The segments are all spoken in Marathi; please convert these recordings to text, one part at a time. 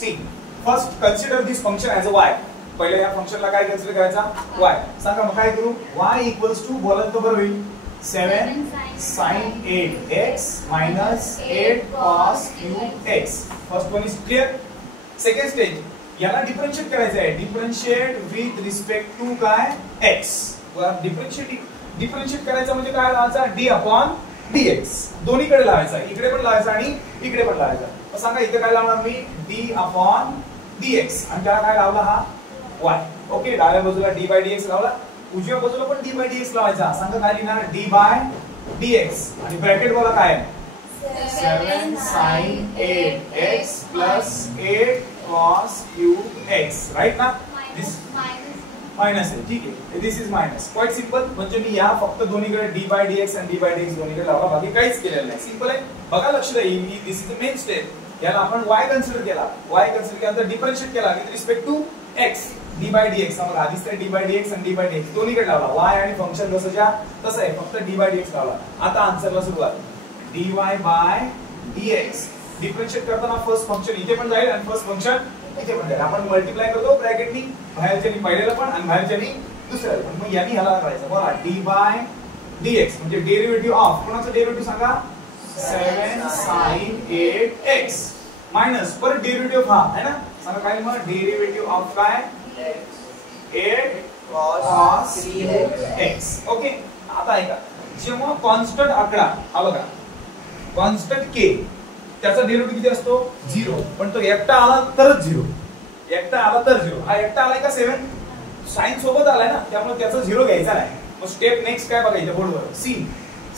C first consider this function as a y. पहिले या फंक्शनला काय कन्सिडर करायचा y. सांगा मग काय करू y इक्वल्स टू बोलाल तर बरं होईल 7 sin 8x minus 8 cos cube x. First one is clear. Second stage याला डिफरन्शिएट करायचं आहे. डिफरन्शिएट विथ रिस्पेक्ट टू काय x. डिफरन्शिएट करायचं म्हणजे काय लावायचा d अपॉन dx. दोन्हीकडे लावायचा, इकडे पण लावायचा आणि इकडे पण लावायचा. मग सांगा इथे काय लावणार मी d अपॉन dx आणि त्याला काय लावला हा y. ओके डाव्या बाजूला d बाय dx लावला, उजव्या बाजूला पण d बाय dx लावायचा. सांगा काय लिहिणार d बाय dx आणि ब्रॅकेट बोला काय 7 sin 8x plus 8 cos cube x. Right ना. दिस मायनस आहे, ठीक आहे. दिस इज मायनस. Quite simple. म्हणजे मी या फक्त दोन्हीकडे d बाय dx आणि d बाय dx दोन्हीकडे लावला, बाकी काहीच केलेलं नाही. सिंपल आहे. बघा लक्ष द्या, this is the main step. याला आपण y कन्सिडर केला, y कन्सिडर केल्यानंतर डिफरन्शिएट केला with respect to x. d by dx समज आधीच तर d बाय dx आणि d बाय dx दोन्हीकडे लावला. y आणि फंक्शन जसंच्या तसं आहे, फक्त d बाय dx लावला. आता आन्सरला सुरुवात. dy बाय dx डिफरन्शिएट करताना फर्स्ट फंक्शन इथे पण जाईल आणि फर्स्ट फंक्शन इथे पण जाईल. आपण मल्टिप्लाय करतो ब्रॅकेटनी, बाहेरच्यानी पहिल्याला पण आणि बाहेरच्यानी दुसऱ्याला पण. मग यानी ह्याला करायचं बघा d बाय dx म्हणजे डेरिव्हेटिव्ह ऑफ कोणाचं डेरिव्हेटिव्ह सांगा 7 sin 8x मायनस परत डेरिव्हेटिव्ह हा आहे ना. सांगा काय मग डेरिव्हेटिव्ह ऑफ काय 8 cos 3x. ओके आता ऐका, जेव्हा कॉन्स्टंट आकडा हा बघा कॉन्स्टंट k त्याचा डेरिव्हेटिव्ह किती असतो 0, पण तो एकटा आला तरच 0. एकटा आला तर 0. हा एकटा आलाय का 7 साइन सोबत आलाय ना, त्यामुळे त्याचा 0 घ्यायचा नाही. मग स्टेप नेक्स्ट काय बघायचं बोर्डवर सी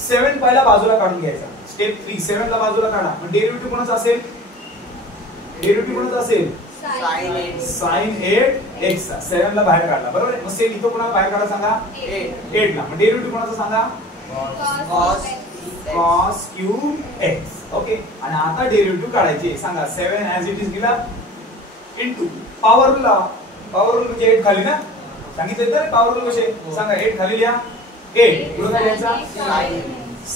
7 पहिला बाजूला काढून घ्यायचा. स्टेप 3 7 ला बाजूला काढा. मग डेरिव्हेटिव्ह कोणाचा असेल, डेरिव्हेटिव्ह कोणाचा असेल sin 8x चा. 7 ला बाहेर काढला बरोबर आहे. मग सेम इथं कोणाला बाहेर काढा सांगा 8 ला. मग डेरिव्हेटिव्ह कोणाचा सांगा cos cube x. ओके आणि आता डेरिव्हेटिव्ह काढायचे. सांगा 7 ऍज इट इज गेला इनटू पॉवर रूल लावा. पॉवर रूल म्हणजे 8 खाली ना, सांगितलं तर पॉवर रूल कसे सांगा 8 खाली लिहा. 8 पुढे काय लिहायचा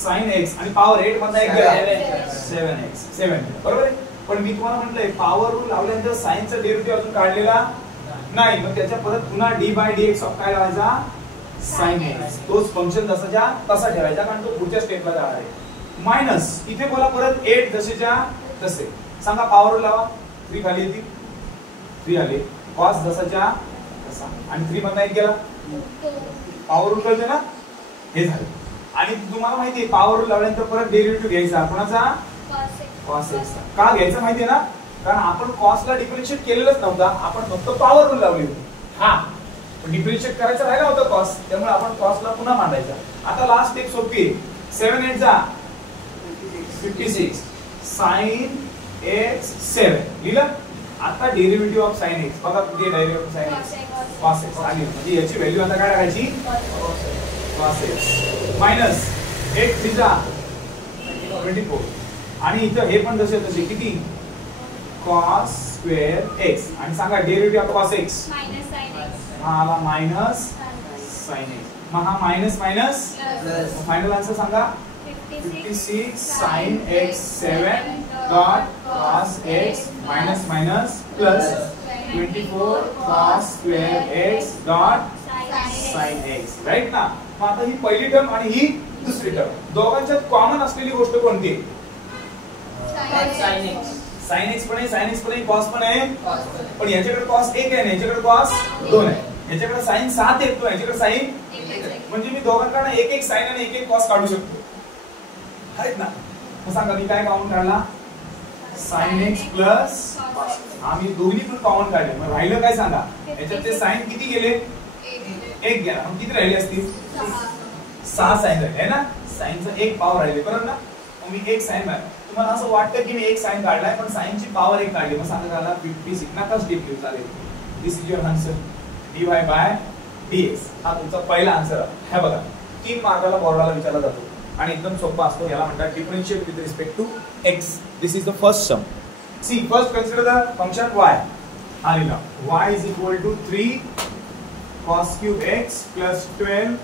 sin x आणि पॉवर 8 मधला एक गेला 7x 7 बरोबर आहे. पण मी तुम्हाला म्हटलंय पॉवर रूल लावल्यानंतर sin चा डेरिव्हेटिव्ह अजून काढलेला नाही, मग त्याच्या परत पुन्हा d बाय dx ऑफ काय लावायचा sin x. तोच फंक्शन जसाच्या तसा ठेवायचा कारण तो पुढच्या स्टेपला जाणार आहे. मायनस इथे बोला परत 8 जसेच्या तसे. सांगा पॉवर रूल लावा. 3 खाली येते 3 आले, cos जसाच्या तसा आणि 3 मधला एक गेला. पॉवर रूल कळते ना, हे झालं. आणि तुम्हाला माहिती आहे पॉवर रूल लावल्यानंतर परत डेरिव्हेटिव्ह घ्यायचा कोणाचा cos x चा. का घ्यायचं माहिती आहे ना, कारण आपण cos ला डिफरन्शिएट केलेलंच नव्हता, आपण फक्त पॉवर रूल लावली होती. हा डिफरन्शिएट करायचा राहिला होता cos, त्यामुळे आपण cos ला पुन्हा मांडायचा. आता लास्ट स्टेप सोपी आहे. 7 8 जा 56 sin x 7 लिहिलं. आता डेरिव्हेटिव्ह ऑफ sin x बघा किती derivative of sin x cos x आली. म्हणजे याची व्हॅल्यू आता काय टाकायची cos x मायनस 8 3 जा 24 आणि इथं हे पण जसे तसे किती cos स्क्वेअर x आणि सांगा डेरिव्हेटिव्ह ऑफ cos x हा आला मायनस sin x. मग हा मायनस मायनस फायनल आन्सर सांगा 56 sin x 7 dot cos x minus minus plus 24 cos square x dot sin x. Right ना. मग आता ही पहिली टर्म आणि ही दुसरी टर्म दोघांच्यात कॉमन असलेली गोष्ट कोणती sin x पण आहे, sin x पण आहे, cos पण आहे. पण याच्याकडे cos 1 आहे आणि याच्याकडे cos 2 आहे. याच्याकडे sin 7 येतो, याच्याकडे sin 1. म्हणजे मी दोघांकडे एक एक sin आणि एक एक cos काढू शकतो. आहेत ना. मग सांगा मी काय कॉमन काढला sin x प्लस cos. आम्ही दोन्ही पण कॉमन काढले. मग राहिलं काय सांगा, याच्यात ते sin किती गेले 1 गेला. मग किती राहिले असतील 6 sin राहिले आहे ना. sin चा एक पावर राहिले बरोबर ना. मग मी एक sin काढला. तुम्हाला असं वाटतं की मी एक sin काढलाय पण sin ची पावर 1 काढली. मग सांगा झाला 56 नका स्टेप घेऊ चालेल. This is your answer dy by dx. हा तुमचा पहिला आन्सर आहे. हे बघा 3 मार्काला बोर्डाला विचारला जातो आणि एकदम सोपा असतो. याला म्हणतात differentiate with respect to x. This is the first sum. See first consider the function y. हा लिहा y is equal to 3 cos cube x plus 12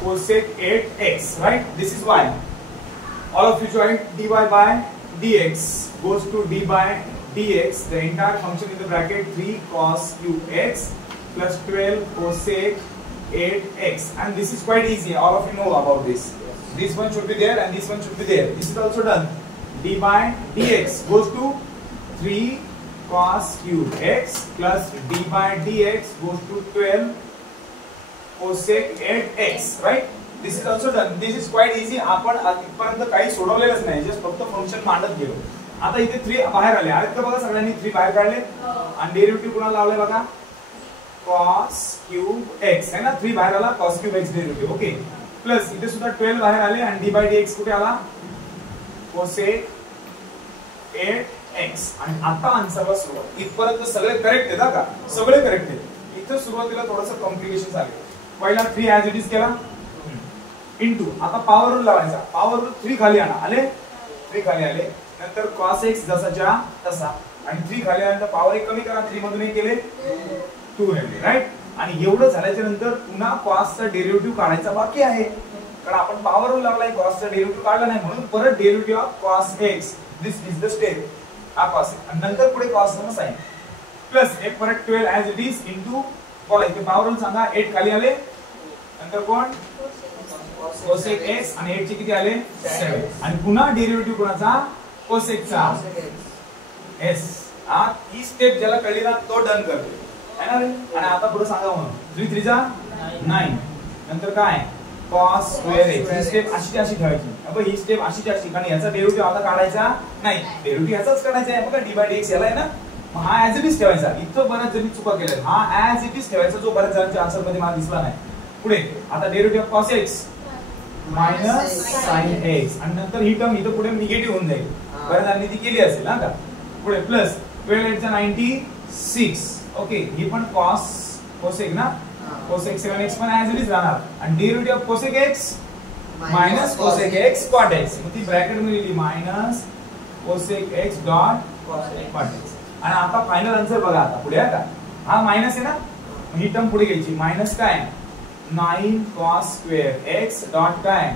cosec 8x. Right? This is y. All of you join dy by dx goes to d by dx, the entire function in the bracket 3 cos cube x plus 12 cosec 8x, and this is quite easy. All of you know about this. This one should be there and this one should be there. This is also done. D by dx goes to 3 cos cube x plus d by dx goes to 12 cosec 8x, right? This is also done. This is quite easy. आपण इथपर्यंत काही सोडवलेलंच नाही, जस्ट फक्त फंक्शन मांडत गेलो. आता इथे 3 बाहेर आले. आता बघा सगळ्यांनी 3 बाहेर काढले आणि डेरिव्हेटिव्ह कुणाला लावले बघा, cos cube x है ना, 3 बाहेर आला cos cube x derivative. Okay, plus इथे सुद्धा 12 बाहेर आले आणि d by dx कुठे आला, cosec 8x. आणि आता आन्सरला सुरुवात. इथपर्यंत सगळे करेक्ट आहेत का, सगळे करेक्ट आहेत. इथे सुरुवातीला थोडंसं कॉम्प्लिकेशन झाले. पहिला 3 ऍज इट इज केला इनटू, आता पॉवर रूल लावायचा. पॉवर रूल 3 खाली आणा, आले 3 खाली आले, नंतर cos x जसाच्या तसा आणि 3 खाली आल्यानंतर पॉवर 1 कमी करा, 3 मधून 1 केले 2 राहिले, राईट. आणि एवढं झाल्याच्या नंतर पुन्हा cos चा डेरिव्हेटिव्ह काढायचा बाकी आहे, कारण आपण पॉवर रूल लावलाय, cos चा डेरिव्हेटिव्ह काढला नाही, म्हणून परत derivative of cos x, this is the step, हा cos आणि नंतर पुढे cos चा साइन प्लस एक परत 12 ऍज इट इज इनटू बोला. इथे पॉवर रूल सांगा, 8 खाली आले, नंतर कोण cosec x आणि 8 चे किती आले 7 आणि पुन्हा डेरिव्हेटिव्ह कोणाचा, cosec चा s. ही स्टेप ज्याला कळली ना तो डन करतो है ना रे. आणि आता पुढे सांगा म्हणून 3 3 जा 9, नंतर काय cos square x. ही स्टेप अशी ठेवायची. अब ही स्टेप अशी कारण याचा डेरिव्हेटिव्ह आता काढायचा नाही, डेरिव्हेटिव्ह याचाच काढायचा आहे बघा, d by dx याला आहे ना, हा ऍज इट इज ठेवायचा. इथं बऱ्याच जणी चुका केल्या, हा ऍज इट इज ठेवायचा, जो बऱ्याच जणांच्या आन्सर मध्ये मला दिसला नाही. पुढे आता derivative of cos x minus sin x आणि नंतर ही टर्म इथं पुढे निगेटिव्ह होऊन जाईल, बऱ्याच जणांनी ती केली असेल ना का. पुढे प्लस 12 8 चा 96. ओके, ही पण cosec ना, cosec 7x पण ऍज इट इज राहणार आणि derivative of cosec x minus cosec x cot x. मग ती ब्रॅकेट मध्ये लिहिली minus cosec x dot cot x. आणि आता फायनल आन्सर बघा. आता पुढे आता हा मायनस आहे ना, ही टर्म पुढे घ्यायची, मायनस काय 9 cos square x डॉट काय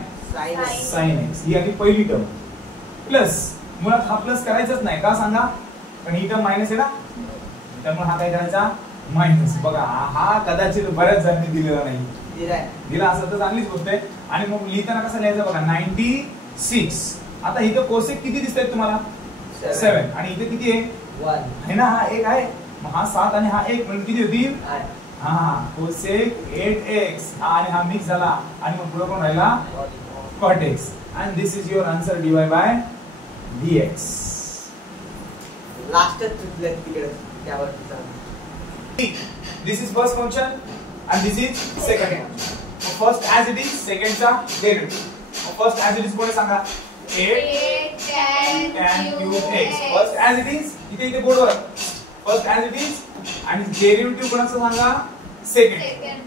sin x, ही आधी पहिली टर्म, प्लस मुळात हा प्लस करायचाच नाही का सांगा, पण ही टर्म मायनस आहे ना, त्यामुळे हा काय करायचा मायनस. बघा हा कदाचित बऱ्याच जणांनी दिलेला नाही, दिला असं तर चांगलीच गोष्ट आहे. आणि मग लिहिताना कसं लिहायचं बघा 96. आता इथं cosec किती दिसतंय तुम्हाला 7 आणि इथे किती आहे 1 आहे ना, हा 1 आहे, मग हा 7 आणि हा 1 म्हणजे किती होतील, हा cosec 8x आणि हा मिक्स झाला आणि मग पुढे कोण राहिला cot x. and this is your answer dy by dx. Last triplet तिकडे त्यावर this is first function and this is second function. first as it is, second चा derivative. first as it is कोणी सांगा 8 tan cube x. first as it is इथे बोर्डवर first as it is आणि डेरिव्हेटिव्ह कोणाचं सांगा सेकंड.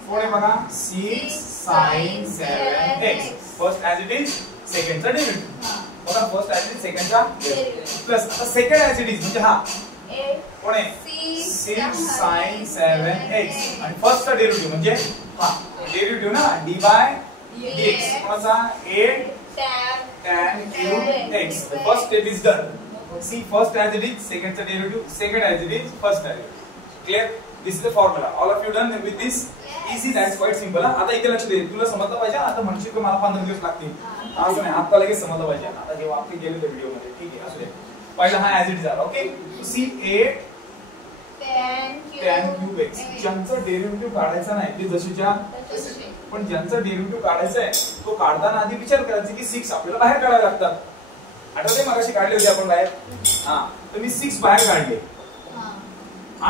पुढे बघा 6 sin 7x. First as it is सेकंडचा डेरिव्हेटिव्ह बघा, फर्स्ट ऍज इट इज सेकंडचा प्लस आता सेकंड ऍज इट इज म्हणजे हा कोण आहे 6 sin 7x आणि फर्स्टचा डेरिव्हेटिव्ह म्हणजे हा डेरिव्हेटिव्ह ना d by dx कोणाचा 8 tan cube x. the first step is done. see first as it is, second चा derivative, second as it is, first derivative. clear? this is the formula. all of you done with this? easy, that's quite simple. आता इथे लक्ष दे, तुला समजलं पाहिजे. आता म्हणशील की मला 15 दिवस लागतील, असं नाही, आता लगेच समजलं पाहिजे. आता हे वाक्य गेले त्या व्हिडिओ मध्ये, ठीक आहे, असू दे. पहिला हा ऍज इट इज आला. Okay, see 8 tan cube x. ज्यांचं डेरिव्हेटिव्ह काढायचा नाही ते जशीच्या तशी, पण ज्यांचं डेरिव्हेटिव्ह काढायचा आहे तो काढताना आधी विचार करायचा की 6 आपल्याला बाहेर काढावे लागतात. आठवते मगाशी काढले होते आपण बाहेर, हा, तर मी 6 बाहेर काढले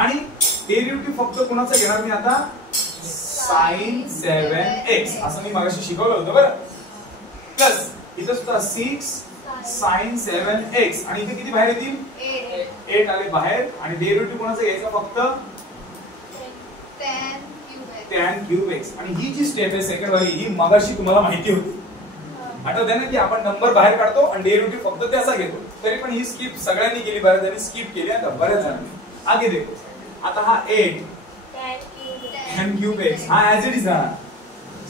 आणि डेरिव्हेटिव्ह फक्त कोणाचा घेणार मी आता sin 7x असं मी मगाशी शिकवलं होतं बरं. प्लस इथे सुद्धा 6 sin 7x आणि इथे किती बाहेर येतील 8 आले बाहेर आणि डेरिव्हेटिव्ह कोणाचा घ्यायचा फक्त tan cube x. आणि ही जी स्टेप आहे सेकंड वाली, ही मगाशी तुम्हाला माहिती होती, आठवते ना की आपण नंबर बाहेर काढतो आणि डेरिव्हेटिव्ह फक्त त्याचा घेतो. तरी पण ही स्किप सगळ्यांनी केली, बऱ्याच जणांनी स्किप केली. आता बऱ्याच जणांनी आगे देखो. आता हा 8 tan cube x हा ऍज इट इज राहणार,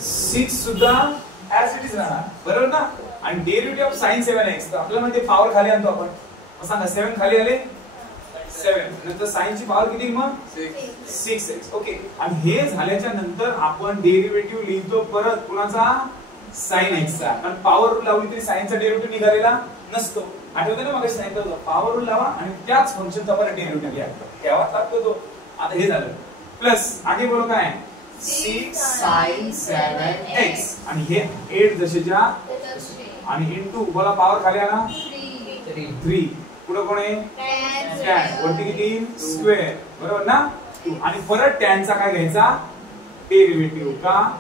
6 सुद्धा ऍज इट इज राहणार, बरोबर ना. आणि डेरिव्हेटिव्ह ऑफ sin 7x तर आपल्याला माहिती पॉवर खाली आणतो आपण, सांगा 7 खाली आले 7 नंतर साइनची पॉवर किती मग 6x. ओके. आणि हे झाल्याच्या नंतर आपण डेरिव्हेटिव्ह लिहितो परत कुणाचा sin x चा. कारण पॉवर रूल लावली तरी साइनचा डेरिव्हेटिव्ह निघालेला नसतो. आठवतं ना मग सांगितलं होतं पॉवर रूल लावा आणि त्याच फंक्शनचा परत डेरिव्हेटिव्ह घ्या. तेव्हाच लागतो तो. आता हे झालं प्लस आधी बोलो काय 6 sin 7x आणि हे 8 जसेच्या आणि इनटू बोला पॉवर खाली आला 3 पुढे कोण आहे tan वरती किती स्क्वेअर बरोबर ना. आणि परत tan चा काय घ्यायचा डेरिव्हेटिव्ह.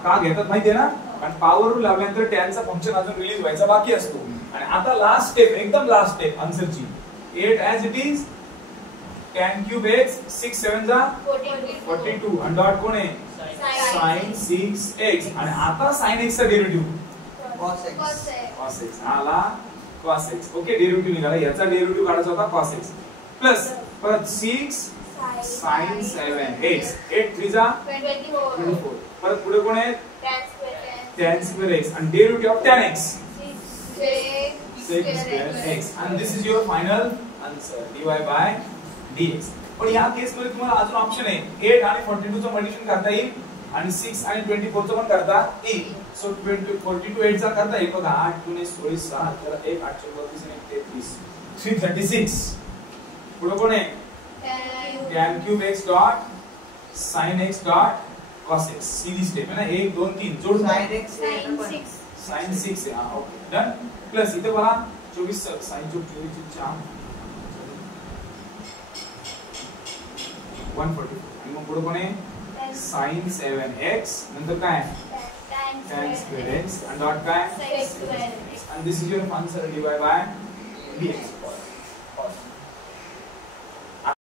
का घेतात माहितीये ना कारण पॉवर रूल लावल्यानंतर tan चा फंक्शन अजून रिलीज व्हायचा बाकी असतो. आणि आता लास्ट स्टेप एकदम last step आन्सरची 8 as it is tan cube x 6 7 जा 42 आणि डॉट कोण आहे sin 6x आणि आता sin x चा डेरिव्हेटिव्ह cos x आला cos x. ओके डेरिव्हेटिव्ह निघाला याचा डेरिव्हेटिव्ह काढायचा होता cos x प्लस परत 6 sin 7x 8 3 जा 24 परत पुढे कोण आहे tan square x and derivative of tan x sec square x and this is your final answer dy by dx. पण या केस मध्ये तुम्हाला अजून ऑप्शन आहे 8 आणि 42 चं मल्टिप्लिकेशन करता येईल आणि 6 आणि 24 चं पण करता येईल. सो 42 8 चा करता येईल बघा 8 2 16 7 तर 1 8 32 आणि 33 336 पुढे कोण आहे tan cube x dot sin x dot cos x. सीधी स्टेप है ना 1 2 3 जोडून sin 6 है. हां ओके डन. प्लस इथे बघा 24 sin 24 4 144 आणि मग पुढे कोण आहे sin 7x नंतर काय tan square x and dot काय and this is your answer dy by dx.